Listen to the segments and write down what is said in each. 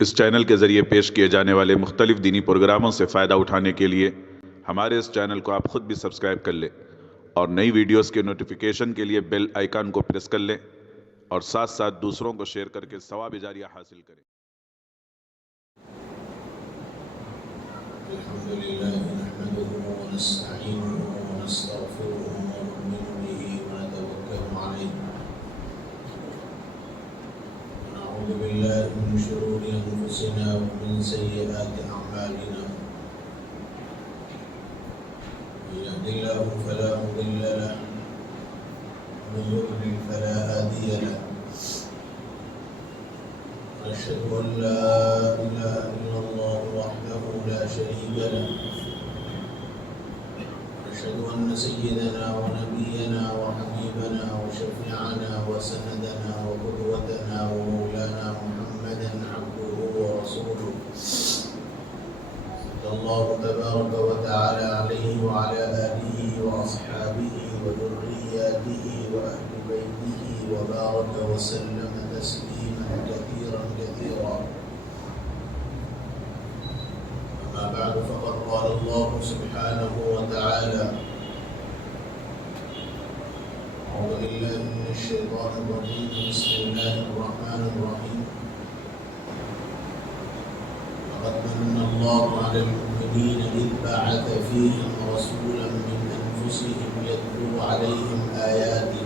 اس channel کے ذریعے پیش کیے جانے والے مختلف دینی پروگراموں سے فائدہ اٹھانے کے لیے ہمارے اس چینل کو آپ خود بھی سبسکرائب کر لیں اور نئی ویڈیوز کے نوٹیفیکیشن کے لیے بیل آئیکن کو پریس کر لیں اور ساتھ ساتھ دوسروں کو شیئر کر کے ثواب جاریہ حاصل کریں۔ الحمد لله نحمده ونستعينه ونستغفره ونؤمن به ونتوكل عليه ونعوذ بالله من شرور أنفسنا ومن سيئات أعمالنا من يهد الله فلا مضل له ومن يضلل فلا هادي له أشهد أن لا إله إلا الله وحده لا شريك له أشهد أن سيدنا ونبينا وحبيبنا وشفيعنا وسندنا وقدوتنا ومولانا محمدا عبده ورسوله صلى الله تبارك وتعالى عليه وعلى آله وأصحابه وذرياته وأهل بيته وبارك وسلم تسليما كثيرا أما بعد فقد قال الله سبحانه وتعالى أعوذ بالله من الشيطان الرجيم بسم الله الرحمن الرحيم لقد من الله على المؤمنين إذ بعث فيهم رسولا من أنفسهم يتلو عليهم آياته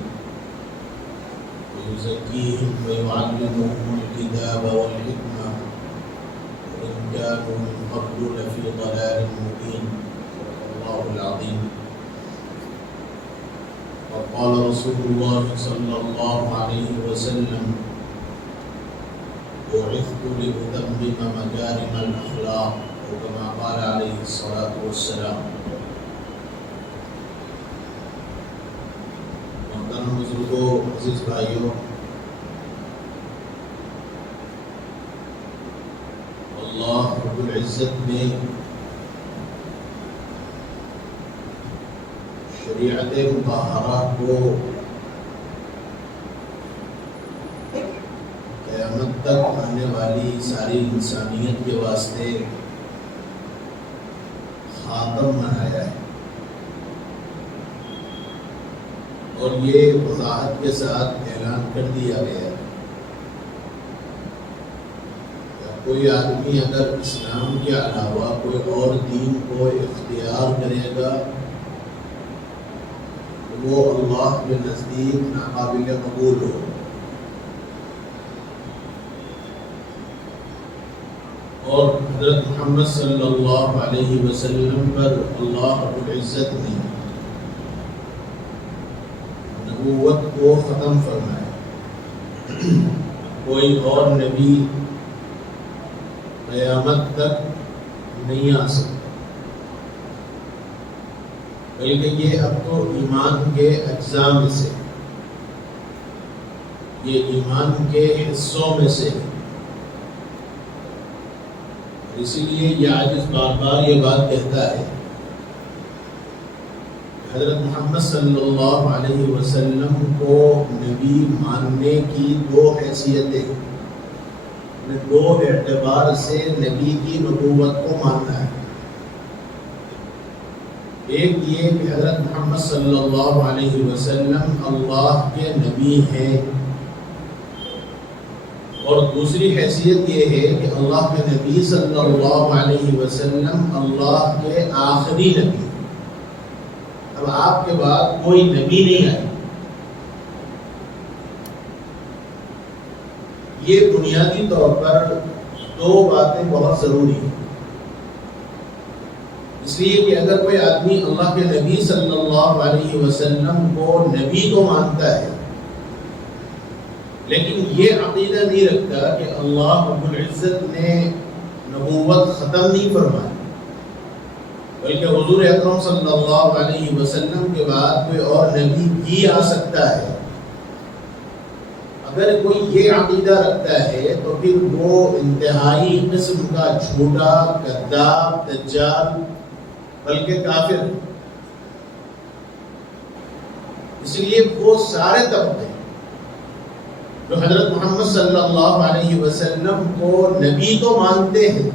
ويزكيهم ويعلمهم الكتاب والحكمة وإن كانوا من قبل لفي ضلال مبين صدق الله العظيم وقال رسول الله صلى الله عليه وسلم بعثت لأتمم مكارم الأخلاق أو كما قال عليه الصلاة والسلام۔ محترم بزرگوں، عزیز بھائیوں، اللہ رب العزت نے شریعت مطہرہ کو قیامت تک آنے والی ساری انسانیت کے واسطے خاتم بنایا ہے، اور یہ وضاحت کے ساتھ اعلان کر دیا گیا ہے کوئی آدمی اگر اسلام کے علاوہ کوئی اور دین کو اختیار کرے گا تو وہ اللہ کے نزدیک ناقابل قبول ہو۔ اور حضرت محمد صلی اللہ علیہ وسلم پر اللہ رب العزت نے نبوت کو ختم فرمایا، کوئی اور نبی قیامت تک نہیں آ سکتا، بلکہ یہ اب تو ایمان کے اجزاء میں سے، یہ ایمان کے حصوں میں سے، اسی لیے یہ عاجز بار بار یہ بات کہتا ہے، حضرت محمد صلی اللہ علیہ وسلم کو نبی ماننے کی دو حیثیتیں، دو اعتبار سے نبی کی نبوت کو ماننا ہے۔ ایک یہ کہ حضرت محمد صلی اللہ علیہ وسلم اللہ کے نبی ہیں، اور دوسری حیثیت یہ ہے کہ اللہ کے نبی صلی اللہ علیہ وسلم اللہ کے آخری نبی، اب آپ کے بعد کوئی نبی نہیں آئے۔ یہ بنیادی طور پر دو باتیں بہت ضروری ہیں، اس لیے کہ اگر کوئی آدمی اللہ کے نبی صلی اللہ علیہ وسلم کو نبی تو مانتا ہے لیکن یہ عقیدہ نہیں رکھتا کہ اللہ رب العزت نے نبوت ختم نہیں فرمائی، بلکہ حضور اکرم صلی اللہ علیہ وسلم کے بعد کوئی اور نبی بھی آ سکتا ہے، اگر کوئی یہ عقیدہ رکھتا ہے تو پھر وہ انتہائی قسم کا جھوٹا، کذاب، دجال، بلکہ کافر۔ اس لیے وہ سارے طبقے جو حضرت محمد صلی اللہ علیہ وسلم کو نبی تو مانتے ہیں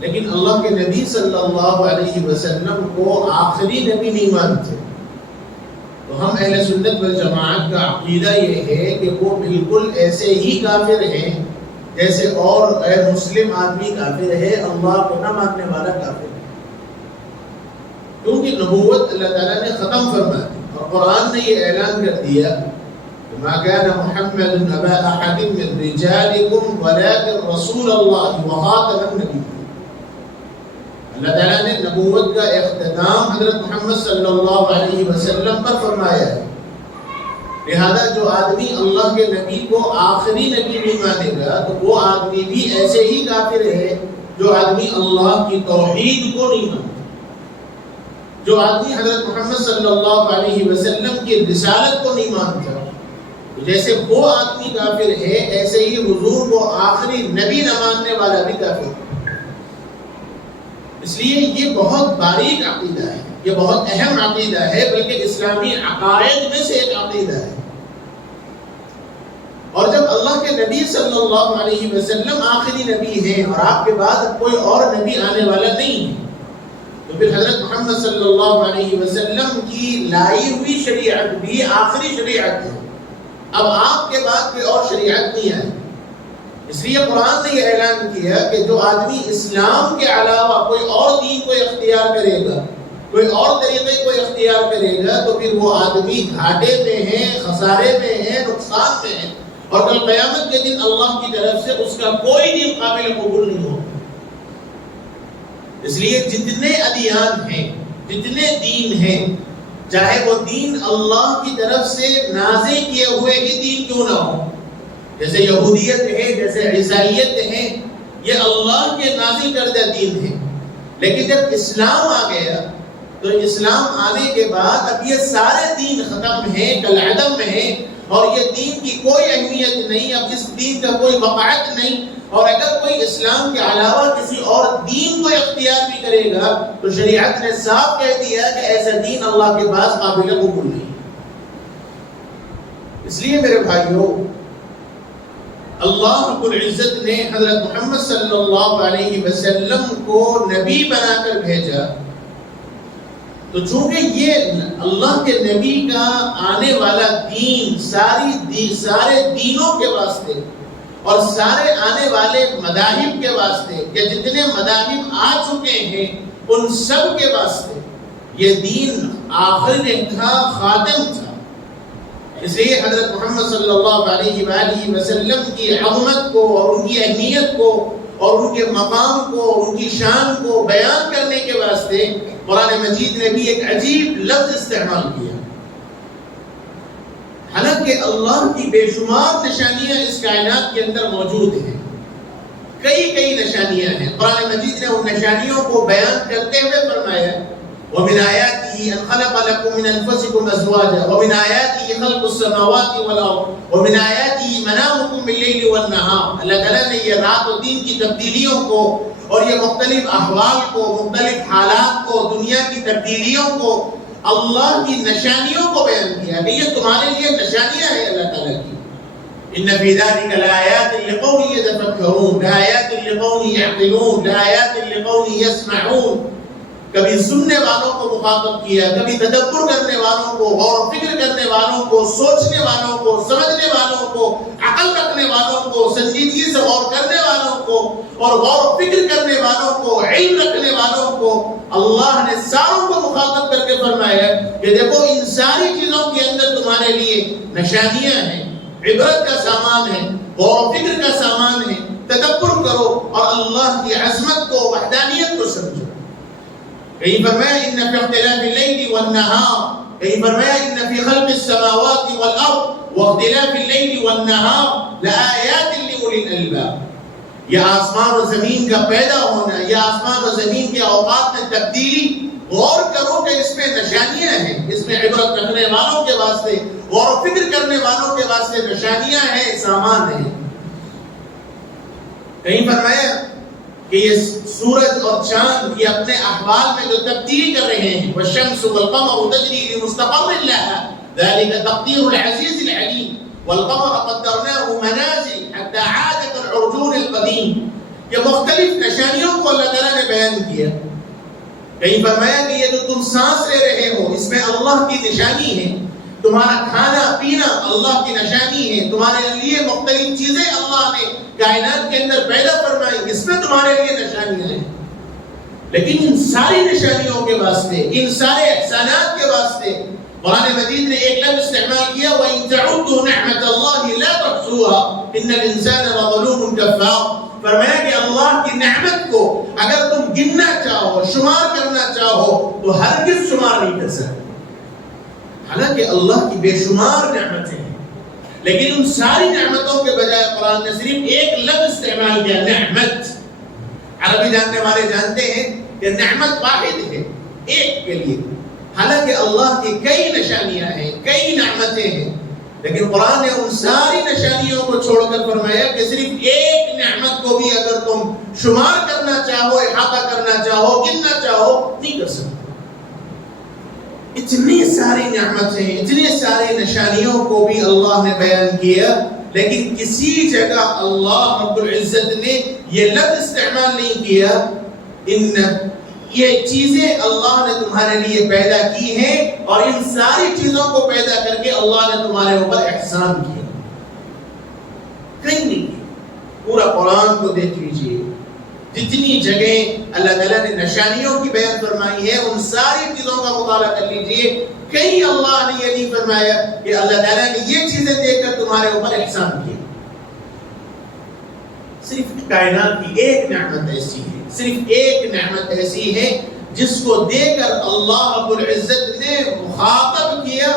لیکن اللہ کے نبی صلی اللہ علیہ وسلم کو آخری نبی نہیں مانتے، تو ہم اہل سنت والجماعت کا عقیدہ یہ ہے کہ وہ بالکل ایسے ہی کافر ہیں جیسے اور غیر مسلم آدمی کافر ہے، اللہ کو نہ ماننے والا کافر ہے، کیونکہ نبوت اللہ تعالیٰ نے ختم فرما دی اور قرآن نے یہ اعلان کر دیا ما كان محمد أبا أحد من رجالكم ولكن رسول الله وخاتم النبيين۔ اللہ تعالیٰ نے نبوت کا اختتام حضرت محمد صلی اللہ علیہ وسلم پر فرمایا ہے، لہذا جو آدمی اللہ کے نبی کو آخری نبی نہیں مانے گا تو وہ آدمی بھی ایسے ہی کافر ہے جو آدمی اللہ کی توحید کو نہیں مانتا، جو آدمی حضرت محمد صلی اللہ علیہ وسلم کی رسالت کو نہیں مانتا، جیسے وہ آدمی کافر ہے ایسے ہی حضور کو آخری نبی نہ ماننے والا بھی کافر ہے۔ اس لیے یہ بہت باریک عقیدہ ہے، یہ بہت اہم عقیدہ ہے، بلکہ اسلامی عقائد میں سے ایک عقیدہ ہے۔ اور جب اللہ کے نبی صلی اللہ علیہ وسلم آخری نبی ہیں اور آپ کے بعد کوئی اور نبی آنے والا نہیں ہے، تو پھر حضرت محمد صلی اللہ علیہ وسلم کی لائی ہوئی شریعت بھی آخری شریعت ہے، اب آپ کے بعد کوئی اور شریعت نہیں آئی۔ اس لیے قرآن نے یہ اعلان کیا کہ جو آدمی اسلام کے علاوہ کوئی اور دین کو اختیار کرے گا، کوئی اور طریقے کو اختیار کرے گا، تو پھر وہ آدمی گھاٹے میں ہے، خسارے میں ہے، نقصان میں ہے، اور کل قیامت کے دن اللہ کی طرف سے اس کا کوئی دین قابل قبول نہیں ہوگا۔ اس لیے جتنے ادیان ہیں، جتنے دین ہیں، چاہے وہ دین اللہ کی طرف سے نازل کیے ہوئے ہی دین کیوں نہ ہو، جیسے یہودیت ہے، جیسے عیسائیت ہے، یہ اللہ کے نازل کردہ دین ہے، لیکن جب اسلام آ گیا تو اسلام آنے کے بعد اب یہ سارے دین ختم ہیں، کالعدم ہیں، اور یہ دین کی کوئی اہمیت نہیں، اب اس دین کا کوئی وقعت نہیں، اور اگر کوئی اسلام کے علاوہ کسی اور دین کو اختیار بھی کرے گا تو شریعت نے صاف کہہ دیا کہ ایسا دین اللہ کے پاس قابل قبول نہیں۔ اس لیے میرے بھائیوں، اللہ رب العزت نے حضرت محمد صلی اللہ علیہ وسلم کو نبی بنا کر بھیجا، تو چونکہ یہ اللہ کے نبی کا آنے والا دین سارے دینوں کے واسطے اور سارے آنے والے مذاہب کے واسطے، کہ جتنے مذاہب آ چکے ہیں ان سب کے واسطے یہ دین آخر تھا، خاتم تھا۔ اس لیے حضرت محمد صلی اللہ علیہ وآلہ وسلم کی عظمت کو اور ان کی اہمیت کو اور ان کے مقام کو اور ان کی شان کو بیان کرنے کے واسطے قرآن مجید نے بھی ایک عجیب لفظ استعمال کیا۔ حالانکہ اللہ کی بے شمار نشانیاں اس کائنات کے اندر موجود ہیں، کئی نشانیاں ہیں، قرآن مجید نے ان نشانیوں کو بیان کرتے ہوئے فرمایا وَمِنْ آيَاتِهِ أَنْ خَلَقَ لَكُم مِّنْ أَنفُسِكُمْ أَزْوَاجًا وَمِنْ آيَاتِهِ خَلْقُ السَّمَاوَاتِ وَالْأَرْضِ وَمِنْ آيَاتِهِ مَنَامُكُم بِاللَّيْلِ وَالنَّهَارِ۔ اللہ تعالیٰ نے یہ رات و دن کی تبدیلیوں کو اور یہ مختلف احوال کو، مختلف حالات کو، دنیا کی تبدیلیوں کو، اللہ کی نشانیوں کو بیان کیا کہ یہ تمہارے لیے نشانیاں ہیں اللہ تعالیٰ کی۔ إِنَّ فِي ذَلِكَ لَآيَاتٍ لِقَوْمٍ يَتَفَكَّرُونَ، لَآيَاتٍ لِقَوْمٍ يَعْقِلُونَ، لَآيَاتٍ لِقَوْمٍ يَسْمَعُونَ۔ کبھی سننے والوں کو مخاطب کیا، کبھی تدبر کرنے والوں کو، غور و فکر کرنے والوں کو، سوچنے والوں کو، سمجھنے والوں کو، عقل رکھنے والوں کو، سنجیدگی سے غور کرنے والوں کو اور غور و فکر کرنے والوں کو، علم رکھنے والوں کو اللہ نے ساروں کو مخاطب کر کے فرمایا کہ دیکھو ان ساری چیزوں کے اندر تمہارے لیے نشانیاں ہیں، عبرت کا سامان ہے، غور و فکر کا سامان ہے، تدبر کرو اور اللہ کی عظمت کو، وحدانیت کو سمجھو۔ کہیں فرمایا ان فی اختلاف اللیل والنہار، کہیں فرمایا ان فی خلق السماوات والارض واختلاف اللیل والنہار لآیات لأولی الالباب۔ یہ آسمان و زمین کا پیدا ہونا، یہ آسمان و زمین کے اوقات میں تبدیلی، غور کرو کہ اس میں نشانیاں ہیں، اس میں عبرت رکھنے والوں کے واسطے، غور و فکر کرنے والوں کے واسطے نشانیاں ہیں، سامان ہیں۔ کہیں فرمایا کہ یہ سورج اور چاند یہ اپنے احوال میں جو تبدیلی کر رہے ہیں، والشمس والقمر تجری لمستقر لها ذلك تقدیر العزیز العلیم، والقمر قدرناه منازل حتى عاد كالعرجون القديم، کہ مختلف نشانیوں کو اللہ تعالیٰ نے بیان کیا. کہیں فرمایا کہ یہ جو تم سانس لے رہے ہو اس میں اللہ کی نشانی ہے، تمہارا کھانا پینا اللہ کی نشانی ہے، تمہارے لیے مختلف چیزیں اللہ نے کائنات کے اندر پیدا فرمائی، اس میں تمہارے لیے نشانیاں ہیں. لیکن ان ساری نشانیوں کے واسطے، ان سارے احسانات کے واسطے قرآن مجید نے ایک لفظ استعمال کیا وَإِن تَعُدُّوا نِعْمَةَ اللَّهِ لَا تُحْصُوهَا إِنَّ الْإِنسَانَ لَظَلُومٌ كَفَّارٌ. فرمایا کہ اللہ کی نعمت کو اگر تم گننا چاہو، شمار کرنا چاہو تو ہرگز شمار نہیں کر سکتے. حالانکہ اللہ کی بے شمار نعمتیں ہیں، لیکن ان ساری نعمتوں کے بجائے قرآن نے صرف ایک لفظ استعمال کیا، نعمت. عربی جاننے والے جانتے ہیں کہ نعمت واحد ہے ایک کے لیے، حالانکہ اللہ کی کئی نشانیاں ہیں، کئی نعمتیں ہیں، لیکن قرآن نے ان ساری نشانیوں کو چھوڑ کر فرمایا کہ صرف ایک نعمت کو بھی اگر تم شمار کرنا چاہو، احاطہ کرنا چاہو، گننا چاہو، نہیں کر سکتے. اتنی ساری نعمتیں، اتنی ساری نشانیوں کو بھی اللہ نے بیان کیا، لیکن کسی جگہ اللہ رب العزت نے یہ لفظ استعمال نہیں کیا یہ چیزیں اللہ نے تمہارے لیے پیدا کی ہیں اور ان ساری چیزوں کو پیدا کر کے اللہ نے تمہارے اوپر احسان کیا. کہیں نہیں. پورا قرآن کو دیکھ لیجئے، جتنی جگہیں اللہ تعالیٰ نے نشانیوں کی بیان فرمائی ہے ان ساری چیزوں کا مطالعہ کر لیجئے. کہیں اللہ نے یہ نہیں فرمایا کہ اللہ تعالیٰ نے یہ چیزیں دے کر تمہارے اوپر احسان کیا. صرف کائنات کی ایک نعمت ایسی ہے، صرف ایک نعمت ایسی ہے جس کو دے کر اللہ رب العزت نے مخاطب کیا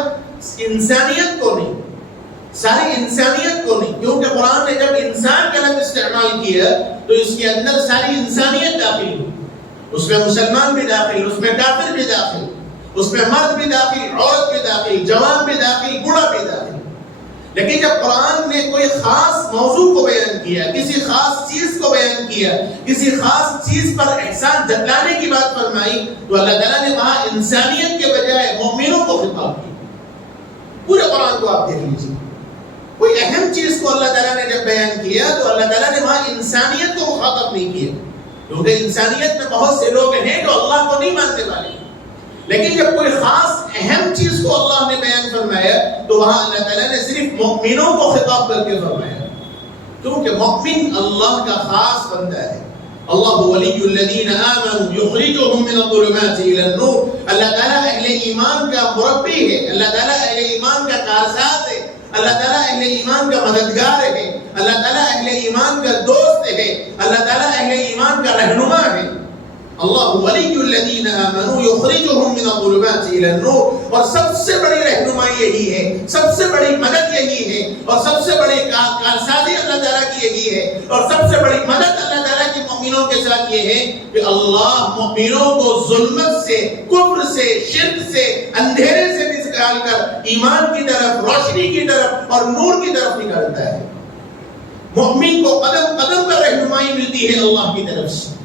انسانیت کو نہیں، ساری انسانیت کو نہیں. کیونکہ قرآن نے جب انسان کا لفظ استعمال کیا تو اس کے اندر ساری انسانیت داخل ہوئی. اس میں مسلمان بھی داخل، اس میں کافر بھی داخل، اس میں مرد بھی داخل، عورت بھی داخل، جوان بھی داخل، بوڑھا بھی داخل. لیکن جب قرآن نے کوئی خاص موضوع کو بیان کیا، کسی خاص چیز کو بیان کیا، کسی خاص چیز پر احسان جتلانے کی بات فرمائی تو اللہ تعالیٰ نے وہاں انسانیت کے بجائے مومنوں کو خطاب کیا. پورے قرآن کو آپ دیکھ لیجیے، کوئی اہم چیز کو اللہ تعالیٰ نے جب بیان کیا تو اللہ تعالیٰ نے وہاں انسانیت کو مخاطب نہیں کیا، کیونکہ انسانیت میں بہت سے لوگ ہیں جو اللہ کو نہیں ماننے والے. لیکن جب کوئی خاص اہم چیز کو اللہ نے بیان فرمایا تو وہاں اللہ تعالیٰ نے صرف مؤمنوں کو خطاب کر کے فرمایا، کیونکہ مؤمن اللہ کا خاص بندہ ہے. اللہ ولی الذین آمنوا یخرجهم من الظلمات الى النور. اللہ تعالیٰ اہل ایمان کا مربی ہے، اللہ تعالیٰ اہل ایمان کا کارساز ہے، اللہ تعالیٰ اہل ایمان کا مددگار ہے، اللہ تعالیٰ اہل ایمان کا دوست ہے، اللہ تعالیٰ اہل ایمان کا رہنما ہے. اللہ ولی الذین آمنوا یخرجهم من الظلمات الى النور. اور سب سے بڑی رہنمائی یہی ہے، سب سے بڑی مدد یہی ہے، اور سب سے بڑی کارسازی اللہ تعالیٰ کی یہی ہے، اور سب سے بڑی مدد اللہ تعالیٰ کی مومنوں کے ساتھ یہ ہے کہ اللہ مومنوں کو ظلمت سے، کفر سے، شرک سے، اندھیرے سے نکال کر ایمان کی طرف، روشنی کی طرف اور نور کی طرف نکالتا ہے. مومن کو قدم قدم پر رہنمائی ملتی ہے اللہ کی طرف سے.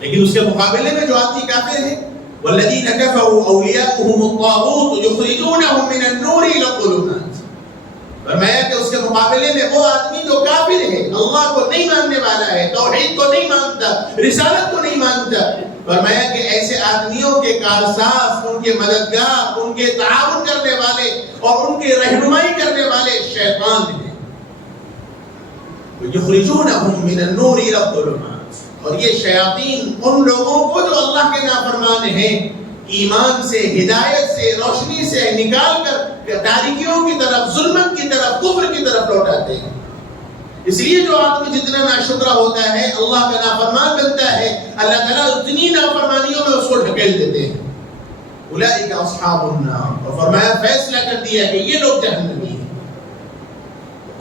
لیکن اس کے مقابلے میں جو آدمی کافر ہے، والذین کفروا اولیاؤہم الطاغوت یخرجونہم من النور الی الظلمات. فرمایا کہ اس کے مقابلے میں وہ آدمی جو کافر ہے، اللہ کو نہیں ماننے والا ہے، توحید کو نہیں مانتا، رسالت کو نہیں مانتا، فرمایا کہ ایسے آدمیوں کے کارساز، ان کے مددگار، ان کے تعاون کرنے والے اور ان کی رہنمائی کرنے والے شیطان ہیں. یخرجونہم من النور الی الظلمات. اور یہ شیاطین ان لوگوں کو جو اللہ کے نافرمان ہیں ایمان سے، ہدایت سے، روشنی سے نکال کر تاریکیوں کی طرف، ظلمت کی طرف، کفر کی طرف لوٹاتے ہیں. اس لیے جو آدمی جتنا ناشکرا ہوتا ہے، اللہ کا نافرمان بنتا ہے، اللہ تعالیٰ اتنی نافرمانیوں میں اس کو ڈھکیل دیتے ہیں. اولئک اصحاب النار. اور فرمایا فیصلہ کر دیا کہ یہ لوگ جہنمی ہیں.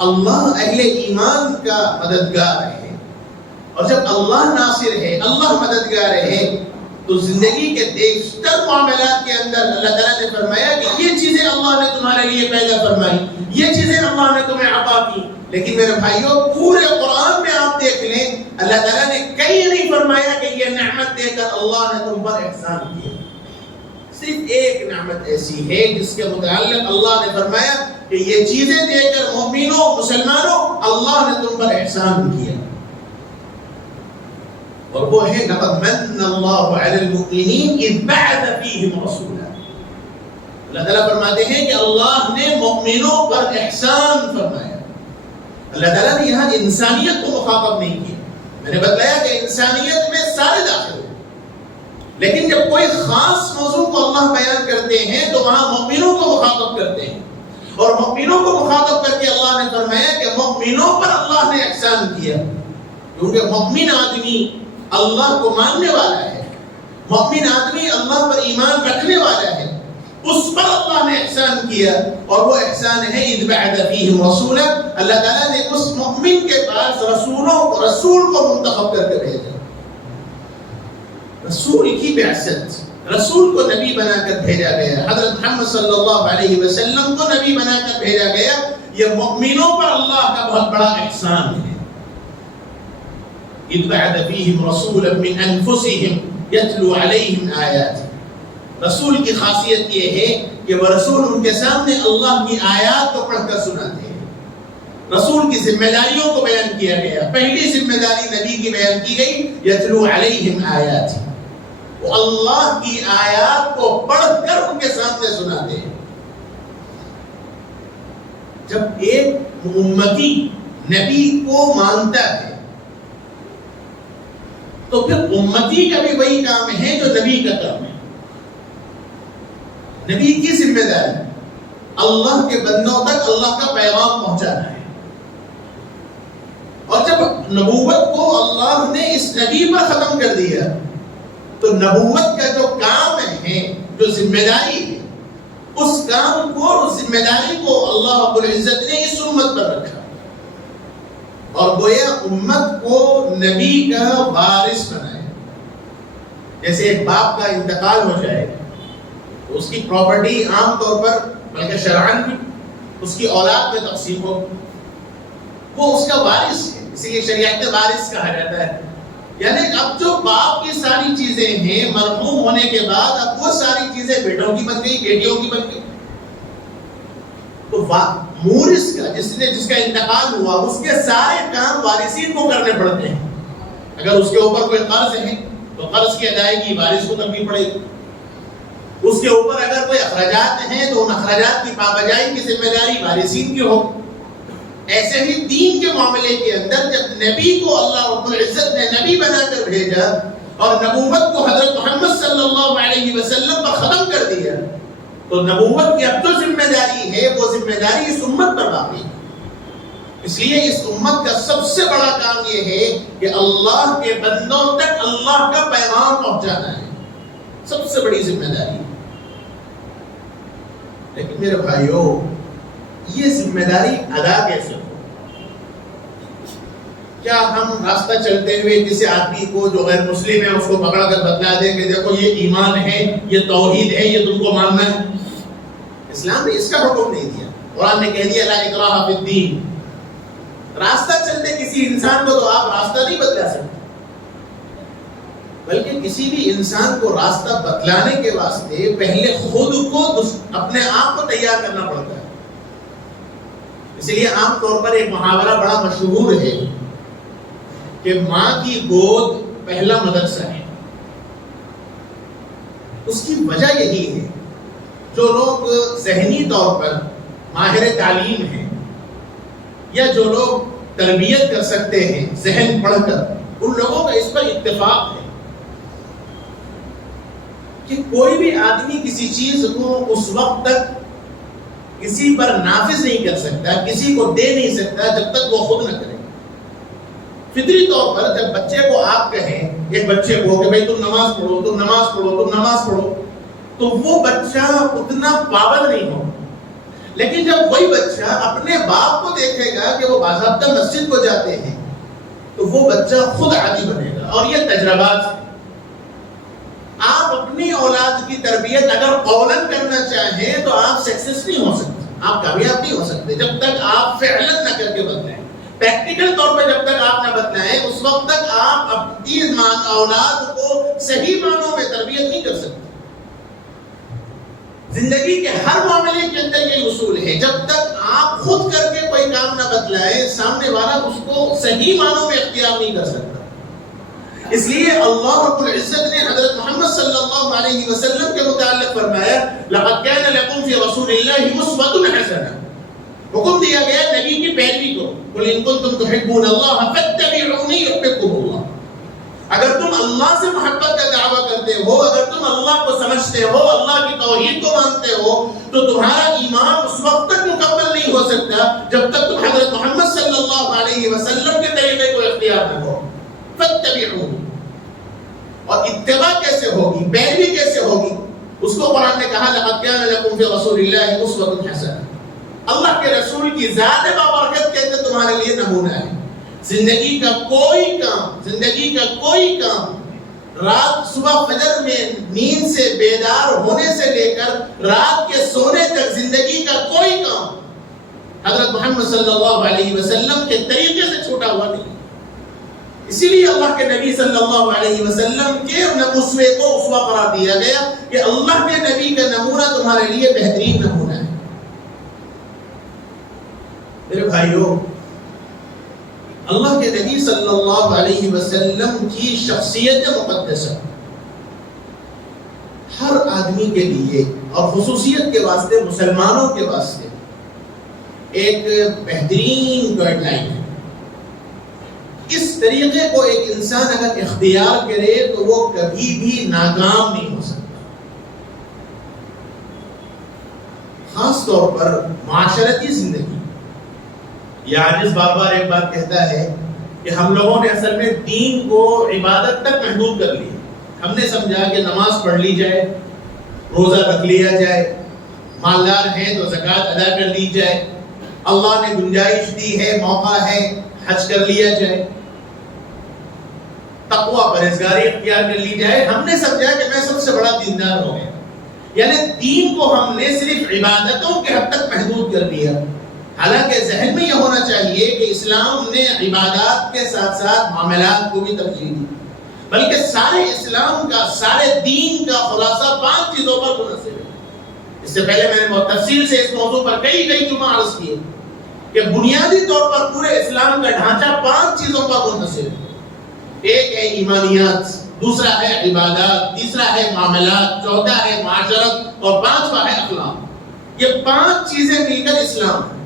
اللہ اہل ایمان کا مددگار ہے، اور جب اللہ ناصر ہے، اللہ مددگار ہے، تو زندگی کے بیشتر معاملات کے اندر اللہ تعالیٰ نے فرمایا کہ یہ چیزیں اللہ نے تمہارے لیے پیدا فرمائی، یہ چیزیں اللہ نے تمہیں عطا کی. لیکن میرے بھائیوں، پورے قرآن میں آپ دیکھ لیں، اللہ تعالیٰ نے کہیں نہیں فرمایا کہ یہ نعمت دے کر اللہ نے تم پر احسان کیا. صرف ایک نعمت ایسی ہے جس کے متعلق اللہ نے فرمایا کہ یہ چیزیں دے کر مومنوں مسلمانوں اللہ نے تم پر احسان کیا، اور وہ ہے لقد من اللہ علی المؤمنین اذ بعث فیہم رسولا۔ اللہ تعالیٰ فرماتے ہیں کہ اللہ نے مومنوں پر احسان فرمایا۔ اللہ تعالیٰ نے یہاں انسانیت کو مخاطب نہیں کیا۔ میں نے بتایا کہ انسانیت میں سارے داخل ہیں، لیکن جب کوئی خاص موضوع کو اللہ بیان کرتے ہیں تو وہاں مومنوں کو مخاطب کرتے ہیں، اور مومنوں کو مخاطب کر کے اللہ نے فرمایا کہ مومنوں پر اللہ نے احسان کیا، کیونکہ مومن آدمی اللہ کو ماننے والا ہے، مومن آدمی اللہ پر ایمان رکھنے والا ہے، اس پر اللہ نے احسان کیا، اور وہ احسان ہے اذ بعث فیہم رسولا۔ اللہ تعالیٰ نے اس مومن کے پاس رسول کو منتخب کر کے بھیجا، رسول کی بعثت، رسول کو نبی بنا کر بھیجا گیا، حضرت محمد صلی اللہ علیہ وسلم کو نبی بنا کر بھیجا گیا۔ یہ مومنوں پر اللہ کا بہت بڑا احسان ہے۔ اذ بعث فیہم رسولا من انفسہم یتلو علیہم آیاتہ۔ رسول کی خاصیت یہ ہے کہ وہ رسول ان کے سامنے اللہ کی آیات کو پڑھ کر سناتے ہیں۔ رسول کی ذمہ داریوں کو بیان کیا گیا۔ پہلی ذمہ داری نبی کی بیان کی گئی، یتلو علیہم آیات، وہ اللہ کی آیات کو پڑھ کر ان کے سامنے سناتے ہیں۔ جب ایک امتی نبی کو مانتا ہے تو پھر امتی کا بھی وہی کام ہے جو نبی کا کام ہے۔ نبی کی ذمہ داری اللہ کے بندوں تک اللہ کا پیغام پہنچانا ہے، اور جب نبوت کو اللہ نے اس نبی پر ختم کر دیا تو نبوت کا جو کام ہے، جو ذمہ داری ہے، اس کام کو، اس ذمہ داری کو اللہ رب العزت نے اس امت پر رکھا، اور گویا امت کو نبی کا وارث بنایا۔ جیسے ایک باپ کا انتقال ہو جائے، اس کی پراپرٹی عام طور پر بلکہ شرعاً بھی اس کی اولاد میں تقسیم ہو، وہ اس کا وارث ہے، اسی لیے شریعت وارث کہا جاتا ہے۔ یعنی اب جو باپ کی ساری چیزیں ہیں مرحوم ہونے کے بعد، اب وہ ساری چیزیں بیٹوں کی بن گئی، بیٹیوں کی بن گئی، تو مورث کا، جس کا انتقال ہوا، اس کے سارے کام وارثین کو کرنے پڑتے ہیں۔ اگر اس کے اوپر کوئی قرض ہے تو قرض کی ادائیگی وارث کو کرنی پڑے گی، اس کے اوپر اگر کوئی اخراجات ہیں تو ان اخراجات کی پابجائی کی ذمہ داری وارثین کی ہو۔ ایسے ہی دین کے معاملے کے اندر جب نبی کو اللہ رب العزت نے نبی بنا کر بھیجا اور نبوت کو حضرت محمد صلی اللہ علیہ وسلم پر ختم کر دیا، تو نبوت کی اب جو ذمہ داری ہے وہ ذمہ داری اس امت پر باقی ہے۔ اس لیے اس امت کا سب سے بڑا کام یہ ہے کہ اللہ کے بندوں تک اللہ کا پیغام پہنچانا ہے، سب سے بڑی ذمہ داری۔ لیکن میرے بھائیوں، یہ ذمہ داری ادا کیسے ہو؟ کیا ہم راستہ چلتے ہوئے کسی آدمی کو جو غیر مسلم ہے اس کو پکڑا کر بتلا دیں کہ دیکھو یہ ایمان ہے، یہ توحید ہے، یہ تم کو ماننا ہے؟ اسلام نے اس کا حکم نہیں دیا۔ قرآن نے کہہ دیا لا اکراہ فی الدین۔ راستہ چلتے کسی انسان کو تو آپ راستہ نہیں بدلا سکتے، بلکہ کسی بھی انسان کو راستہ بتلانے کے واسطے پہلے خود کو اپنے آپ کو تیار کرنا پڑتا ہے۔ اس لیے عام طور پر ایک محاورہ بڑا مشہور ہے کہ ماں کی گود پہلا مدرسہ ہے۔ اس کی وجہ یہی ہے، جو لوگ ذہنی طور پر ماہر تعلیم ہیں یا جو لوگ تربیت کر سکتے ہیں ذہن پڑھ کر، ان لوگوں کا اس پر اتفاق ہے کہ کوئی بھی آدمی کسی چیز کو اس وقت تک کسی پر نافذ نہیں کر سکتا، کسی کو دے نہیں سکتا جب تک وہ خود نہ کرے۔ فطری طور پر جب بچے کو آپ کہیں، ایک بچے کو کہ بھائی تم نماز پڑھو، تم نماز پڑھو، تم نماز پڑھو، تو وہ بچہ اتنا پابند نہیں ہوگا۔ لیکن جب وہی بچہ اپنے باپ کو دیکھے گا کہ وہ باضابطہ مسجد کو جاتے ہیں تو وہ بچہ خود عادی بنے گا۔ اور یہ تجربات ہیں۔ آپ اپنی اولاد کی تربیت اگر قولاً کرنا چاہیں تو آپ سکسیس نہیں ہو سکتے، آپ کامیاب نہیں ہو سکتے جب تک آپ فعلاً نہ کر کے بتلائیں۔ پریکٹیکل طور پہ جب تک آپ نہ بتلائیں اس وقت تک آپ اپنی اولاد کو صحیح معنوں میں تربیت نہیں کر سکتے۔ زندگی کے ہر معاملے کے اندر یہ اصول ہے، جب تک آپ خود کر کے کوئی کام نہ بدلائیں سامنے والا اس کو صحیح معنوں میں اختیار نہیں کر سکتا۔ اس لیے اللہ رب العزت نے حضرت محمد صلی اللہ علیہ وسلم کے متعلق فرمایا لقد كان لكم في رسول الله اسوة حسنة، حکم دیا گیا نبی کی پیروی کو، قل ان کنتم تحبون اللہ فاتبعونی یحببکم اللہ۔ اگر تم اللہ سے محبت کا دعویٰ کرتے ہو، اگر تم اللہ کو سمجھتے ہو، اللہ کی توحید کو مانتے ہو، تو تمہارا ایمان اس وقت تک مکمل نہیں ہو سکتا جب تک تم حضرت محمد صلی اللہ علیہ وسلم کے طریقے کو اختیار نہ کرو۔ فاتبعونی، اور اتباع کیسے ہوگی، پیروی کیسے ہوگی، اس کو قرآن نے کہا لقد كان لكم في رسول الله اسوة حسنة۔ اللہ کے رسول کی ذات بابرکت کے اندر تمہارے لیے نمونہ ہے۔ زندگی کا کوئی کام رات صبح فجر میں نیند سے بیدار ہونے سے لے کر رات کے سونے تک زندگی کا کوئی کام حضرت محمد صلی اللہ علیہ وسلم کے طریقے سے چھوٹا ہوا نہیں۔ اسی لیے اللہ کے نبی صلی اللہ علیہ وسلم کے اسوے کو اسوہ قرار دیا گیا کہ اللہ کے نبی کا نمونہ تمہارے لیے بہترین نمونہ ہے۔ میرے بھائیو، اللہ کے نبی صلی اللہ علیہ وسلم کی شخصیت مقدسہ ہر آدمی کے لیے اور خصوصیت کے واسطے مسلمانوں کے واسطے ایک بہترین گائیڈ لائن ہے۔ اس طریقے کو ایک انسان اگر اختیار کرے تو وہ کبھی بھی ناکام نہیں ہو سکتا۔ خاص طور پر معاشرتی زندگی، یہ عاجز بار بار ایک بات کہتا ہے کہ ہم لوگوں نے اصل میں دین کو عبادت تک محدود کر لیا۔ ہم نے سمجھا کہ نماز پڑھ لی جائے، روزہ رکھ لیا جائے، مالدار ہیں تو زکوٰۃ ادا کر لی جائے، اللہ نے گنجائش دی ہے، موقع ہے، حج کر لیا جائے، تقویٰ پرہیزگاری اختیار کر لی جائے۔ ہم نے سمجھا کہ میں سب سے بڑا دیندار ہو گیا، یعنی دین کو ہم نے صرف عبادتوں کے حد تک محدود کر دیا۔ حالانکہ ذہن میں یہ ہونا چاہیے کہ اسلام نے عبادات کے ساتھ ساتھ معاملات کو بھی ترجیح دی، بلکہ سارے اسلام کا، سارے دین کا خلاصہ 5 چیزوں پر منحصر ہے۔ اس سے پہلے میں نے بہت تفصیل سے اس موضوع پر کئی جمعہ عرض کیے کہ بنیادی طور پر پورے اسلام کا ڈھانچہ 5 چیزوں پر منحصر ہے۔ ایک ہے ایمانیات، دوسرا ہے عبادات، تیسرا ہے معاملات، چوتھا ہے معاشرت اور 5واں ہے اخلاق۔ یہ 5 چیزیں مل کر اسلام ہے۔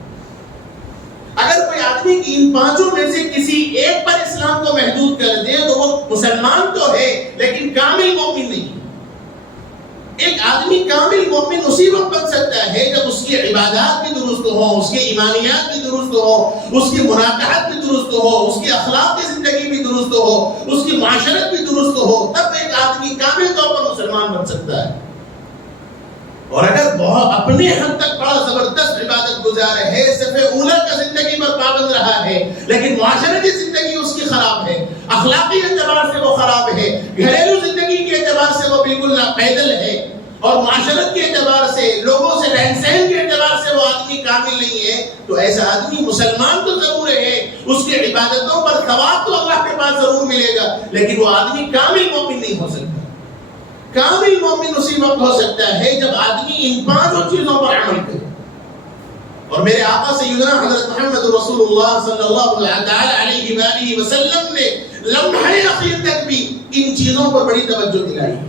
اگر کوئی آدمی کی ان 5 میں سے کسی ایک پر اسلام کو محدود کر دے تو وہ مسلمان تو ہے لیکن کامل مومن نہیں۔ ایک آدمی کامل مومن اسی وقت بن سکتا ہے جب اس کی عبادات بھی درست ہو، اس کی ایمانیات بھی درست ہو، اس کی مناقحت بھی درست ہو، اس کی اخلاق کی زندگی بھی درست ہو، اس کی معاشرت بھی درست ہو، تب ایک آدمی کامل طور پر مسلمان بن سکتا ہے۔ اور اگر بہت اپنے حد تک بڑا زبردست عبادت گزار ہے، صرف اولا کا زندگی پر پابند رہا ہے لیکن معاشرتی زندگی اس کی خراب ہے، اخلاقی اعتبار سے وہ خراب ہے، گھریلو زندگی کے اعتبار سے وہ بالکل ناپیدل ہے، اور معاشرت کے اعتبار سے، لوگوں سے رہن سہن کے اعتبار سے وہ آدمی کامل نہیں ہے، تو ایسا آدمی مسلمان تو ضرور ہے، اس کے عبادتوں پر ثواب تو اللہ کے پاس ضرور ملے گا، لیکن وہ آدمی کامل مومن نہیں ہو سکتا۔ کامل مومن اسی وقت ہو سکتا ہے جب آدمی ان 5 چیزوں پر عمل کرے۔ اور میرے آقا سیدنا حضرت محمد رسول اللہ صلی اللہ علیہ وآلہ وسلم نے لمحے اخیر تک بھی ان چیزوں پر بڑی توجہ دلائی ہے۔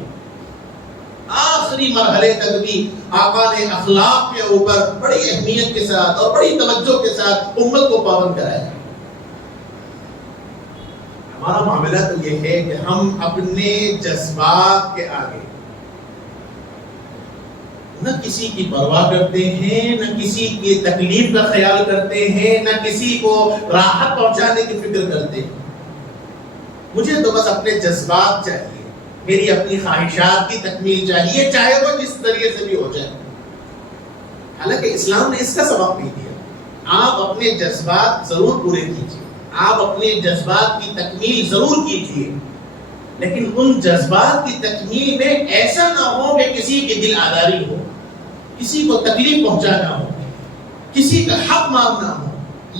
آخری مرحلے تک بھی آقا نے اخلاق کے اوپر بڑی اہمیت کے ساتھ اور بڑی توجہ کے ساتھ امت کو پابند کرایا ہے۔ ہمارا معاملہ تو یہ ہے کہ ہم اپنے جذبات کے آگے نہ کسی کی پرواہ کرتے ہیں، نہ کسی کی تکلیف کا خیال کرتے ہیں، نہ کسی کو راحت پہنچانے کی فکر کرتے ہیں۔ مجھے تو بس اپنے جذبات چاہیے، میری اپنی خواہشات کی تکمیل چاہیے، چاہے وہ جس ذریعے سے بھی ہو جائے۔ حالانکہ اسلام نے اس کا سبق نہیں دیا۔ آپ اپنے جذبات ضرور پورے کیجیے، آپ اپنے جذبات کی تکمیل ضرور کیجیے، لیکن ان جذبات کی تکمیل میں ایسا نہ ہو کہ کسی کی دل آزاری ہو، کسی کو تکلیف پہنچانا ہو، کسی کا حق مانگنا ہو۔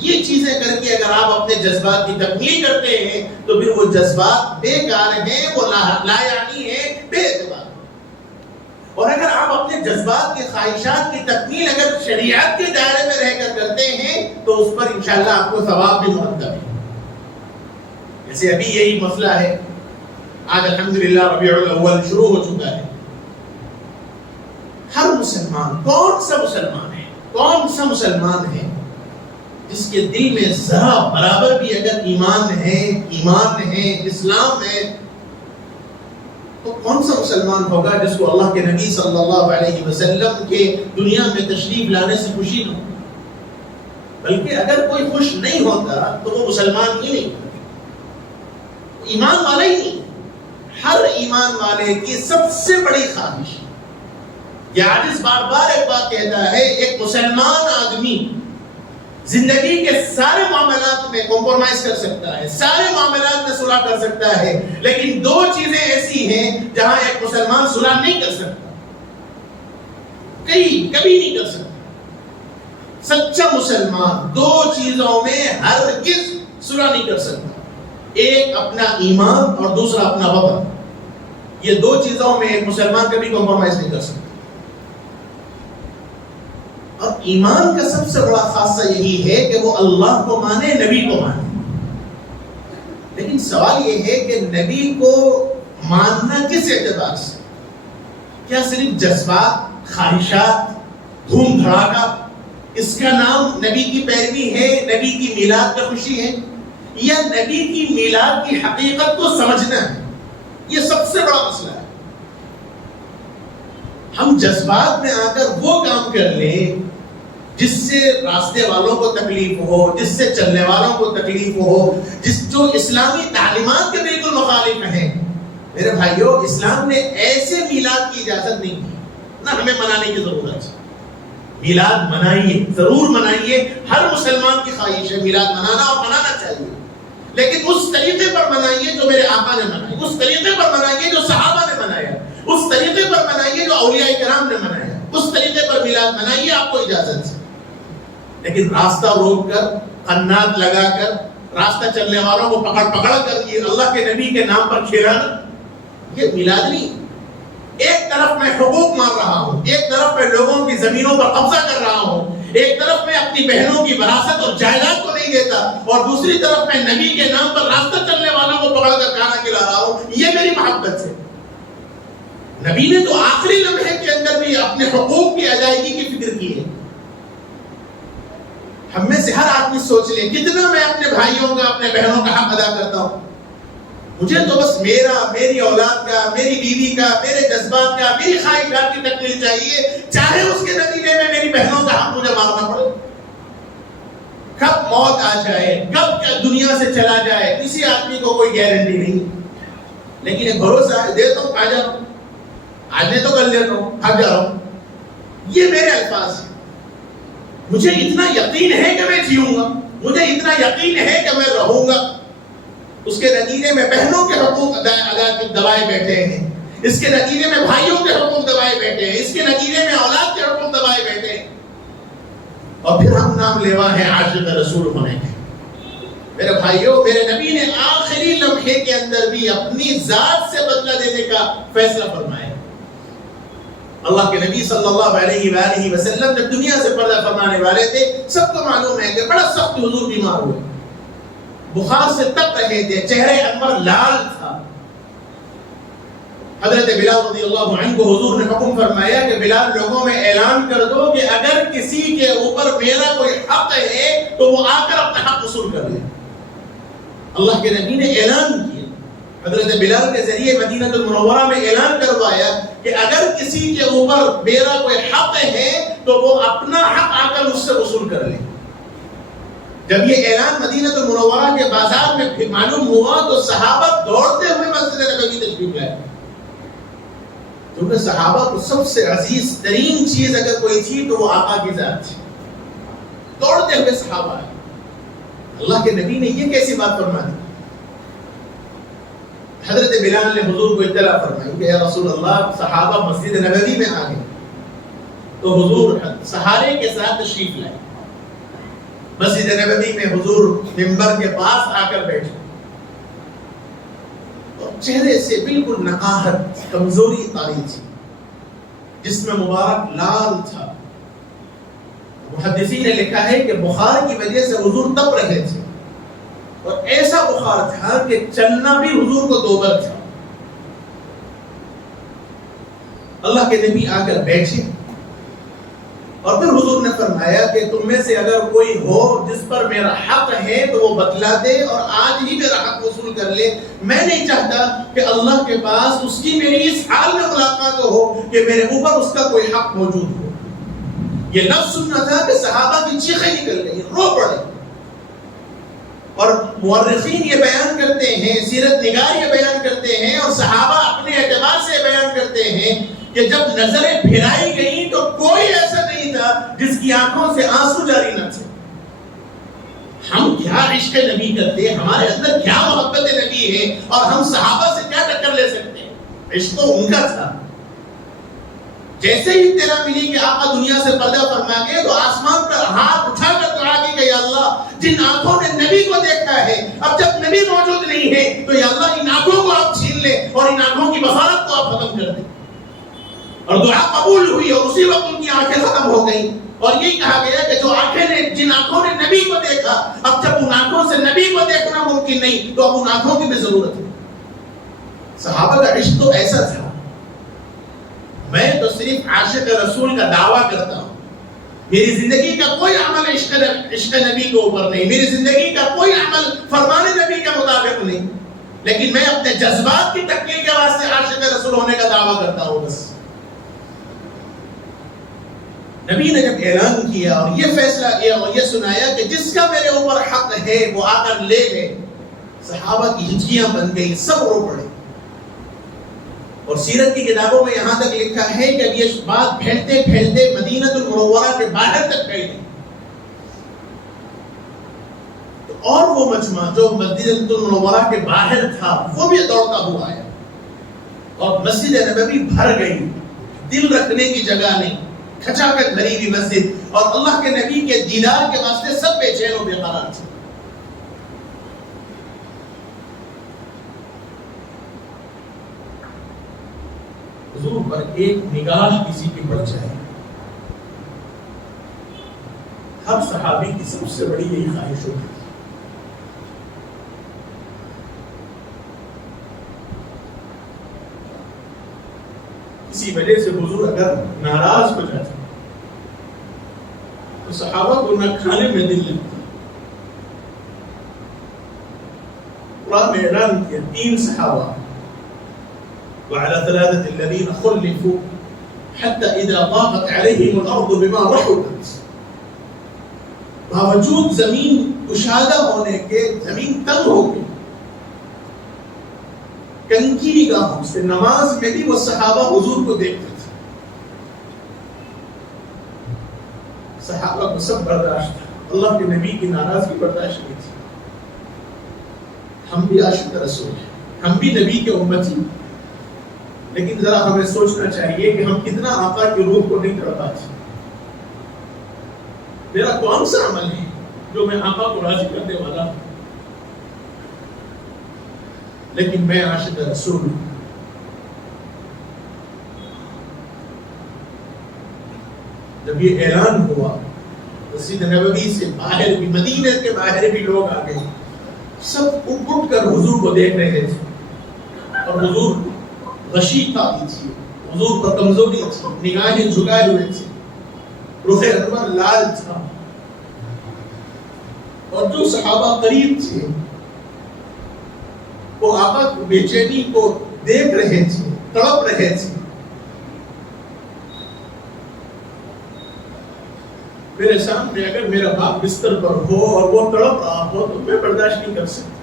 یہ چیزیں کر کے اگر آپ اپنے جذبات کی تکمیل کرتے ہیں تو پھر وہ جذبات بیکار ہیں، وہ لا یعنی ہے، بے اعتبار۔ اور اگر آپ اپنے جذبات کی خواہشات کی تکمیل اگر شریعت کے دائرے میں رہ کر کرتے ہیں تو اس پر انشاءاللہ آپ کو ثواب بھی مرتب ہے. جیسے ابھی یہی مسئلہ ہے، آج الحمدللہ ربیع الاول شروع ہو چکا ہے. ہر مسلمان، کون سا مسلمان ہے جس کے دل میں ذرا برابر بھی اگر ایمان ہے، اسلام ہے، تو کون سا مسلمان ہوگا جس کو اللہ کے نبی صلی اللہ علیہ وسلم کے دنیا میں تشریف لانے سے خوشی نہ ہو؟ بلکہ اگر کوئی خوش نہیں ہوتا تو وہ مسلمان ہی نہیں، ایمان والا ہی نہیں. ہر ایمان والے کی سب سے بڑی خواہش، یہ عاجز بار بار ایک بات کہتا ہے، ایک مسلمان آدمی زندگی کے سارے معاملات میں کمپرومائز کر سکتا ہے، سارے معاملات میں صلح کر سکتا ہے، لیکن دو چیزیں ایسی ہیں جہاں ایک مسلمان صلح نہیں کر سکتا، کبھی نہیں کر سکتا. سچا مسلمان دو چیزوں میں ہرگز صلح نہیں کر سکتا، ایک اپنا ایمان اور دوسرا اپنا وطن. یہ دو چیزوں میں ایک مسلمان کبھی کمپرومائز نہیں کر سکتا. اور ایمان کا سب سے بڑا خاصہ یہی ہے کہ وہ اللہ کو مانے، نبی کو مانے. لیکن سوال یہ ہے کہ نبی کو ماننا کس اعتبار سے؟ کیا صرف جذبات، خواہشات، دھوم دھڑاکا، اس کا نام نبی کی پیروی ہے، نبی کی میلاد کا خوشی ہے، یا نبی کی میلاد کی حقیقت کو سمجھنا ہے؟ یہ سب سے بڑا مسئلہ ہے. ہم جذبات میں آ کر وہ کام کر لیں جس سے راستے والوں کو تکلیف ہو، جس سے چلنے والوں کو تکلیف ہو، جو اسلامی تعلیمات کے بالکل مخالف ہیں. میرے بھائیوں، اسلام نے ایسے میلاد کی اجازت نہیں دی، نہ ہمیں منانے کی ضرورت ہے. میلاد منائیے، ضرور منائیے، ہر مسلمان کی خواہش ہے میلاد منانا اور منانا چاہیے، لیکن اس طریقے پر منائیے جو میرے آقا نے منائی، اس طریقے پر منائیے جو صحابہ نے منایا، اس طریقے پر منائیے جو اولیاء کرام نے منایا، اس طریقے پر میلاد منائیے، آپ کو اجازت ہے. لیکن راستہ روک کر، قنات لگا کر، راستہ چلنے والوں کو پکڑ کر یہ اللہ کے نبی کے نام پر کھیلانا، یہ میلاد نہیں. ایک طرف میں حقوق مار رہا ہوں، ایک طرف میں لوگوں کی زمینوں پر قبضہ کر رہا ہوں، ایک طرف میں اپنی بہنوں کی وراثت اور جائیداد کو نہیں دیتا، اور دوسری طرف میں نبی کے نام پر راستہ چلنے والوں کو پکڑ کر کھانا کھلا رہا ہوں. یہ میری محبت ہے. نبی نے تو آخری لمحے کے اندر بھی اپنے حقوق کی ادائیگی کی فکر کی ہے. ہم میں سے ہر آدمی سوچ لے کتنا میں اپنے بھائیوں کا، اپنے بہنوں کا حق ادا کرتا ہوں. مجھے تو بس میری اولاد کا، میری بیوی کا، میرے جذبات کا، میری خواہشات کی تکمیل چاہیے، چاہے اس کے نتیجے میں میری بہنوں کا حق مجھے مارنا پڑے. کب موت آ جائے، کب دنیا سے چلا جائے، کسی آدمی کو کوئی گارنٹی نہیں، لیکن ایک بھروسہ ہے، دے تو آ جا رہا ہوں، آج نہیں تو کل دیتا ہوں، بھاگ جا رہا ہوں. یہ میرے الفاظ ہیں. مجھے اتنا یقین ہے کہ میں جیوں گا، مجھے اتنا یقین ہے کہ میں رہوں گا. اس کے نتیجے میں بہنوں کے حقوق دبائے بیٹھے ہیں، اس کے نتیجے میں بھائیوں کے حقوق دبائے بیٹھے ہیں، اس کے نتیجے میں اولاد کے حقوق دبائے بیٹھے ہیں، اور پھر ہم نام لیوا ہیں عاشق رسول ہونے کے. میرے بھائیوں، میرے نبی نے آخری لمحے کے اندر بھی اپنی ذات سے بدلہ دینے کا فیصلہ فرمایا. اللہ کے نبی صلی اللہ علیہ وآلہ وسلم جب دنیا سے پردہ فرمانے والے تھے، سب کو معلوم ہے کہ بڑا سخت حضور بیمار ہوئے، بخار سے تپ رہے تھے، چہرے انور لال تھا. حضرت بلال رضی اللہ عنہ کو حضور نے حکم فرمایا کہ بلال لوگوں میں اعلان کر دو کہ اگر کسی کے اوپر میرا کوئی حق ہے تو وہ آ کر اپنا حق وصول کر لے. اللہ کے نبی نے اعلان کیا، حضرت بلال کے ذریعے مدینہ المنورہ میں اعلان کروایا کہ اگر کسی کے اوپر میرا کوئی حق ہے تو وہ اپنا حق آ کر مجھ سے وصول کر لے. جب یہ اعلان مدینہ المنورہ کے بازار میں معلوم ہوا تو صحابہ دوڑتے ہوئے مسجد نبوی تشریف لائے، کیونکہ صحابہ کو سب سے عزیز ترین چیز اگر کوئی تھی تو وہ آقا کی ذات تھی. دوڑتے ہوئے صحابہ آئے. اللہ کے نبی نے یہ کیسی بات فرما دی؟ حضرت بلال نے حضور کو اطلاع فرمائی کہ یا رسول اللہ، صحابہ مسجد نبوی میں آ گئے. تو حضور سہارے کے ساتھ تشریف لائے. مسجد نبوی میں حضور منبر کے پاس آ کر بیٹھے اور چہرے سے بالکل نقاہت، کمزوری طاری تھی. جس میں مبارک لال تھا. محدثین نے لکھا ہے کہ بخار کی وجہ سے حضور تپ رہے تھے اور ایسا بخار تھا کہ چلنا بھی حضور کو دوبر تھا. اللہ کے نبی آ کر بیٹھے اور پھر حضور نے فرمایا کہ تم میں سے اگر کوئی ہو جس پر میرا حق ہے تو وہ بتلا دے اور آج ہی میرا حق وصول کر لے. میں نہیں چاہتا کہ اللہ کے پاس اس کی میری اس حال میں ملاقات ہو کہ میرے اوپر اس کا کوئی حق موجود ہو. یہ لفظ سننا تھا کہ صحابہ کی چیخیں نکل گئی, رو پڑے. اور مورخین یہ بیان کرتے ہیں, سیرت نگار یہ بیان کرتے ہیں اور صحابہ اپنے اعتبار سے بیان کرتے ہیں کہ جب نظریں پھرائی گئیں تو کوئی ایسا نہیں تھا جس کی آنکھوں سے آنسو جاری نہ تھے. ہم کیا عشق نبی کرتے, ہمارے اندر کیا محبت نبی ہے اور ہم صحابہ سے کیا ٹکر لے سکتے ہیں. عشق تو ان کا تھا. جیسے ہی اطلاع ملی کہ آقا دنیا سے پردہ فرما گئے تو آسمان پر ہاتھ اٹھا کر دعا کی کہ یا اللہ جن آنکھوں نے نبی کو دیکھا ہے, اب جب نبی موجود نہیں ہے تو یا اللہ ان آنکھوں کو آپ چھین لے اور ان آنکھوں کی بصارت کو آپ ختم کر دیں. اور دعا قبول ہوئی اور اسی وقت ان کی آنکھیں ختم ہو گئیں. اور یہی کہا گیا کہ جو آنکھیں نے, جن آنکھوں نے نبی کو دیکھا, اب جب ان آنکھوں سے نبی کو دیکھنا ممکن نہیں تو اب ان آنکھوں کی بھی ضرورت ہے. صحابہ کا عشق تو ایسا تھا. میں تو صرف عاشق رسول کا دعویٰ کرتا ہوں. میری زندگی کا کوئی عمل عشق نبی کے اوپر نہیں, میری زندگی کا کوئی عمل فرمان نبی کے مطابق نہیں, لیکن میں اپنے جذبات کی تکمیل کے واسطے عاشق رسول ہونے کا دعویٰ کرتا ہوں بس. نبی نے جب اعلان کیا اور یہ فیصلہ کیا اور یہ سنایا کہ جس کا میرے اوپر حق ہے وہ آ کر لے لے, صحابہ کی ہچکیاں بن گئی, سب رو پڑے. اور سیرت کی کتابوں میں یہاں تک لکھا ہے کہ یہ بات پھیلتے پھیلتے مدینہ المنورہ کے باہر تک پھیل گئی. اور وہ مجمع جو مدینہ المنورہ کے باہر تھا وہ بھی دوڑتا ہوا آیا اور مسجد نبوی بھر گئی. دل رکھنے کی جگہ نہیں, کھچاکھچ بھری ہوئی مسجد, اور اللہ کے نبی کے دیدار کے واسطے سب بے چین و بے قرار تھے. حضور پر ایک نگاہ کسی کی پڑ جائے, ہر صحابی کی سب سے بڑی یہی خواہش ہوتی ہے. کسی وجہ سے حضور اگر ناراض ہو جاتے تو صحابہ کو نہ کھانے میں دل لگتا. قرآن میں اعلان کیا 3 صحابہ وعلى 3 الذين خلفوا حتى إذا ضاقت عليهم الأرض بما رحبت, باوجود زمین کشادہ ہونے کے زمین تنگ ہو گئی, کنکی نگاہوں سے نماز میں بھی وہ صحابہ حضور کو دیکھتے تھے. صحابہ کو سب برداشت تھا, اللہ کے نبی کی ناراضگی برداشت نہیں تھی. ہم بھی عاشق رسول ہیں, ہم بھی نبی کے امتی, لیکن ذرا ہمیں سوچنا چاہیے کہ ہم کتنا آقا کی روح کو نہیں تڑپاتے. میرا کون سا عمل ہے جو میں آقا کو راضی کرنے والا ہوں, لیکن میں عاشق رسول ہوں. جب یہ اعلان ہوا مسجد نبوی سے باہر بھی, مدینہ کے باہر بھی لوگ آ گئے, سب اٹھ کر حضور کو دیکھ رہے تھے. اور حضور غشی تھی, حضور پر کمزوری تھی, نگاہیں جھکائے ہوئے تھے, رخ انور لال تھا. اور جو صحابہ قریب تھے وہ آقا کی بے چینی کو دیکھ رہے تھے, تڑپ رہے تھے. میرے سامنے اگر میرا باپ بستر پر ہو اور وہ تڑپ رہا ہو تو میں برداشت نہیں کر سکتا.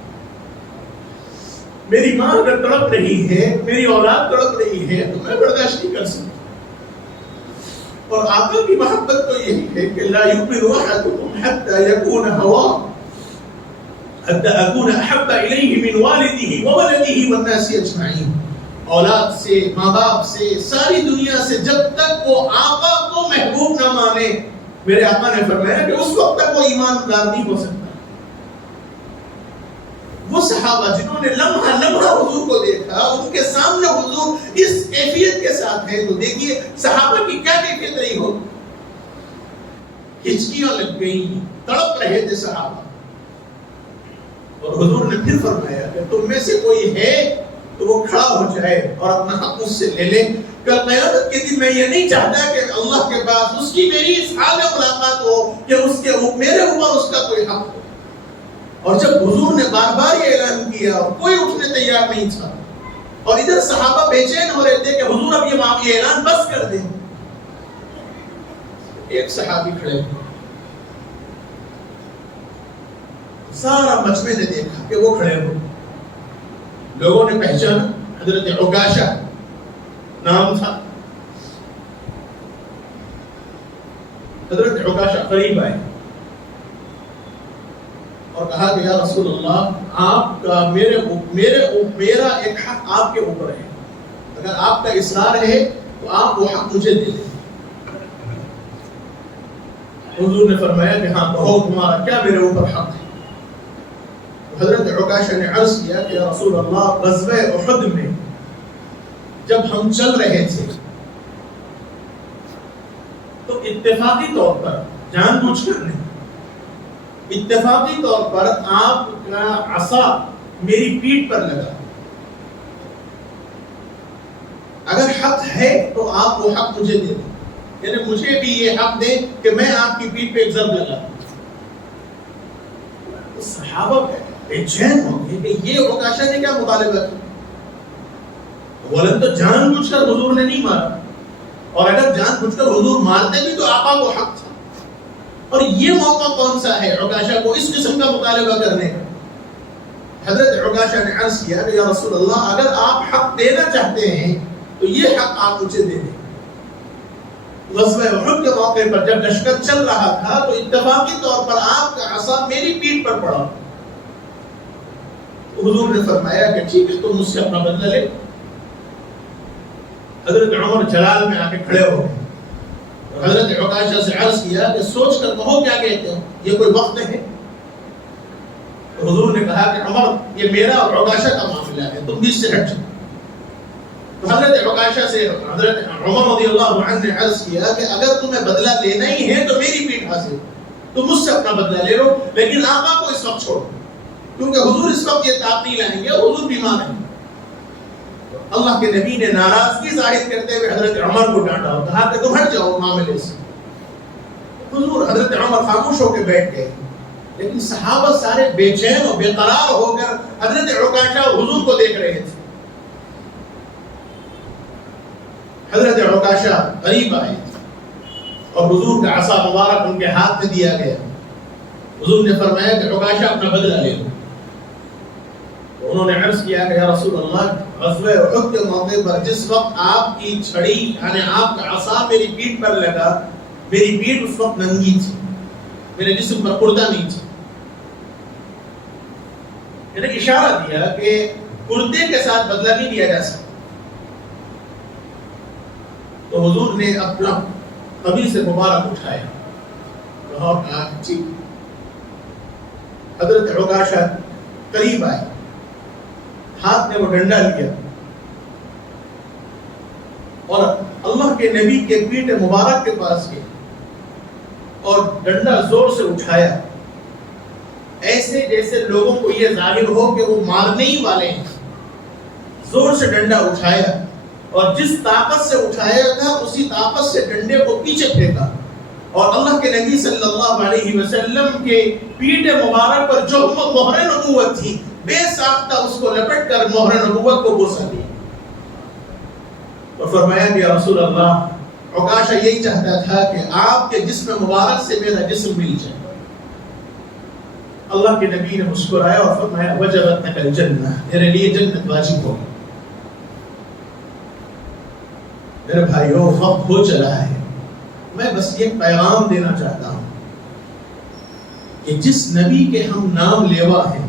میری ماں اگر تڑپ رہی ہے, میری اولاد تڑپ رہی ہے تو میں برداشت نہیں کر سکتا. اور آقا کی محبت تو یہی ہے کہ لا یؤمن احدکم حتی یکون هواه حتی اکون احب الیہ من والدہ وولدہ والناس اجمعین. اولاد سے, ماں باپ سے, ساری دنیا سے جب تک وہ آقا کو محبوب نہ مانے, میرے آقا نے فرمایا کہ اس وقت تک وہ ایماندار نہیں ہو سکتا. وہ صحابہ جنہوں نے لمحہ لمحہ حضور کو دیکھا, ان کے سامنے حضور اس کیفیت کے ساتھ ہے تو دیکھیے صحابہ کی کیا کیفیت رہی ہو. ہچکیاں لگ گئی, تڑپ رہے تھے صحابہ. اور حضور نے پھر فرمایا کہ تم میں سے کوئی ہے تو وہ کھڑا ہو جائے اور اپنا حق مجھ سے لے لے. کل قیامت کے دن میں یہ نہیں چاہتا کہ اللہ کے پاس اس کی میری اس حال میں ملاقات ہو کہ اس کے میرے اوپر اس کا کوئی حق ہو. اور جب حضور نے بار بار یہ اعلان کیا اور کوئی اٹھنے تیار نہیں تھا, اور ادھر صحابہ بے چین ہو رہے تھے کہ حضور اب یہ اعلان بس کر دیں. ایک صحابی کھڑے ہوئے, سارا مجمع نے دیکھا کہ وہ کھڑے ہوئے. لوگوں نے پہچانا, حضرت عکاشہ نام تھا. حضرت عکاشہ قریب آئے اور کہا کہ یا رسول اللہ, آپ کا میرا ایک حق آپ کے اوپر ہے. اگر آپ کا اصرار ہے تو آپ وہ حق مجھے دے دیں. حضور نے فرمایا کہ ہاں کہو تمہارا کیا میرے اوپر حق ہے. حضرت عکاشہ نے عرض کیا کہ یا رسول اللہ, غزوہ احد میں جب ہم چل رہے تھے تو اتفاقی طور پر, جان بوجھ کر نہیں, اتفاقی طور پر آپ کا عصا میری پیٹھ پر لگا. اگر حق ہے تو آپ وہ حق مجھے دے دیں, یعنی مجھے بھی یہ حق دیں کہ میں آپ کی پیٹھ پہ ایک ضرب لگا. صحابہ بے چین ہو گئے کہ یہ عکاشہ نے کیا مطالبہ کیا. ولن تو جان بوجھ کر حضور نے نہیں مارا, اور اگر جان بوجھ کر حضور مارتے بھی تو آقا کو حق تھا. اور یہ موقع کون سا ہے عکاشہ کو اس قسم کا مطالبہ کرنے کا. حضرت عکاشہ نے عرض کیا کہ یا رسول اللہ, اگر آپ حق دینا چاہتے ہیں تو یہ حق آپ مجھے دے دیں. غزوہ احد کے موقع پر جب لشکر چل رہا تھا تو اتفاقی طور پر آپ کا عصا میری پیٹھ پر پڑا. حضور نے فرمایا کہ ٹھیک ہے, تم مجھ سے اپنا بدلہ لے. حضرت عمر جلال میں آ کے کھڑے ہو گئے. حضرت عکاشہ سے عرض کیا کہ سوچ کر کہو کیا کہتے ہو, یہ کوئی وقت ہے. حضور نے کہا کہ عمر, یہ میرا اور عکاشہ کا معاملہ ہے, تم بھی اس سے ہٹ جاؤ. تو حضرت عکاشہ سے حضرت عمر رضی اللہ عنہ نے عرض کیا کہ اگر تمہیں بدلہ لینا ہی ہے تو میری پیٹھ حاصل, تم مجھ سے اپنا بدلہ لے لو, لیکن آقا کو اس وقت چھوڑو, کیونکہ حضور اس وقت یہ طاقت نہیں لائیں گے, حضور بیمار ہیں. اللہ کے نبی نے ناراضگی ظاہر کرتے ہوئے حضرت عمر کو ڈانٹا اور کہا کہ تم ہٹ جاؤ معاملے سے. حضور حضرت عمر خاموش ہو کے بیٹھ گئے, لیکن صحابہ سارے بے چین اور بے قرار ہو کر حضرت عکاشہ اور حضور کو دیکھ رہے تھے. حضرت عکاشہ قریب آئے اور حضور کا عصا مبارک ان کے ہاتھ میں دیا گیا. حضور نے فرمایا کہ عکاشہ اپنا بدلہ لے لو. انہوں نے عرض کیا کہ یا رسول اللہ, غزوہ احد کے موقع پر جس وقت آپ کی چھڑی یعنی آپ کا عصا میری پیٹھ پر لگا, میری پیٹھ اس وقت ننگی تھی, میرے جسم پر پردہ نہیں تھا. میں نے اشارہ دیا کہ پردے کے ساتھ بدلہ نہیں دیا جا سکتا. تو حضور نے اپنا قمیص مبارک اٹھایا اور کہا ٹھیک. حضرت عکاشہ قریب آئے, ہاتھ میں وہ ڈنڈا لیا اور اللہ کے نبی کے پیٹھ مبارک کے پاس گئے اور ڈنڈا زور سے اٹھایا, ایسے جیسے لوگوں کو یہ ظاہر ہو کہ وہ مارنے ہی والے ہیں. زور سے ڈنڈا اٹھایا اور جس طاقت سے اٹھایا تھا اسی طاقت سے ڈنڈے کو پیچھے پھینکا, اور اللہ کے نبی صلی اللہ علیہ وسلم کے پیٹھ مبارک پر جو مہر نبوت تھی بے ساختہ اس کو لپٹ کر مہر نبوت کو بوسہ دیا. اور فرمایا کہ یا رسول اللہ, عکاشہ یہی چاہتا تھا کہ آپ کے جسم مبارک سے میرا جسم مل جائے. اللہ کے نبی نے مسکرایا اور فرمایا وجبت لک الجنہ, میرے لیے جنت واجب ہو. میرے بھائیو, وقت ہو چلا ہے, میں بس یہ پیغام دینا چاہتا ہوں کہ جس نبی کے ہم نام لیوا ہیں,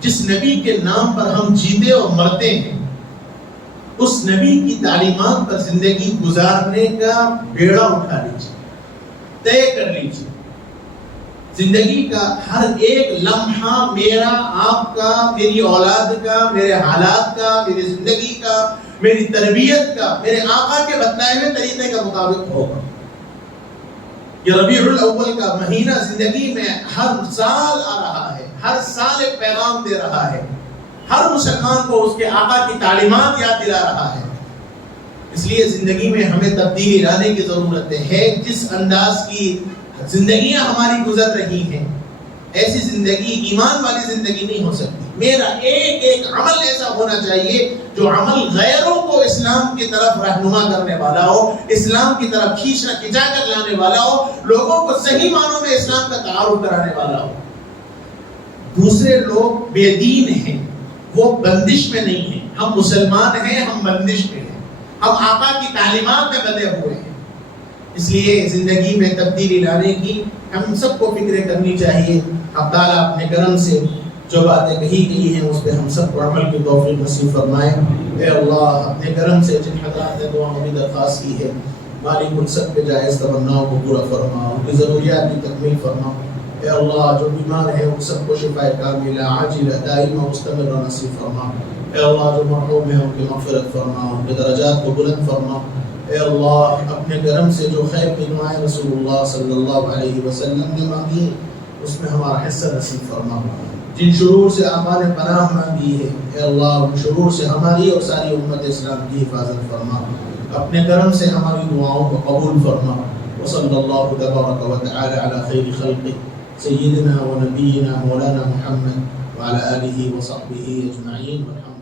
جس نبی کے نام پر ہم جیتے اور مرتے ہیں, اس نبی کی تعلیمات پر زندگی گزارنے کا بیڑا اٹھا لیجیے, طے کر لیجیے. زندگی کا ہر ایک لمحہ میرا, آپ کا, میری اولاد کا, میرے حالات کا, میری زندگی کا, میری تربیت کا، میرے آقا کے بتائے ہوئے طریقے کا مطابق ہوگا۔ یہ ربیع الاول کا مہینہ زندگی میں ہر سال آ رہا ہے، ہر سال ایک پیغام دے رہا ہے، ہر مسلمان کو اس کے آقا کی تعلیمات یاد دلا رہا ہے۔ اس لیے زندگی میں ہمیں تبدیلی لانے کی ضرورت ہے۔ جس انداز کی زندگیاں ہماری گزر رہی ہیں، ایسی زندگی ایمان والی زندگی نہیں ہو سکتی۔ میرا ایک ایک عمل ایسا ہونا چاہیے جو عمل غیروں کو اسلام کی طرف رہنما کرنے والا ہو، اسلام کی طرف کھینچا کر لانے والا ہو، لوگوں کو صحیح معنوں میں اسلام کا تعارف کرانے والا ہو۔ دوسرے لوگ بے دین ہیں، وہ بندش میں نہیں ہیں، ہم مسلمان ہیں، ہم بندش میں ہیں، ہم آقا کی تعلیمات میں بندھے ہوئے ہیں۔ اس لیے زندگی میں تبدیلی لانے کی ہم سب کو فکر کرنی چاہیے۔ اب تعالیٰ اپنے کرم سے جو باتیں کہی گئی ہیں اس پہ ہم سب کو عمل کی توفیق نصیب فرمائے۔ اے اللہ اپنے کرم سے جن حضرات نے دعاؤں کی درخواست کی ہے، مالک ان سب پہ جائز تمناؤں کو پورا فرما، ان کی ضروریات کی تکمیل فرما۔ اے اللہ جو بیمار ہیں ان سب کو شفا کاملہ عاجلہ دائمہ مستمرہ نصیب فرما۔ اے اللہ جو مرحوم ہیں ان کی مغفرت فرما، ان کے درجات کو بلند فرما۔ اے اللہ اپنے کرم سے جو خیر کی دعائیں رسول اللہ صلی اللہ علیہ وسلم نے مانگی اس میں ہمارا حصہ نصیب فرما۔ جن شرور سے آپ نے پناہ مانگی ہے اے اللہ ان شرور سے ہماری اور ساری امت اسلام کی حفاظت فرما، اپنے کرم سے ہماری دعاؤں کو قبول فرما۔ وصلی اللہ تبارک و تعالی علی خیر خلقہ سیدنا و نبینا مولانا محمد وعلی آلہ و صحبہ اجمعین۔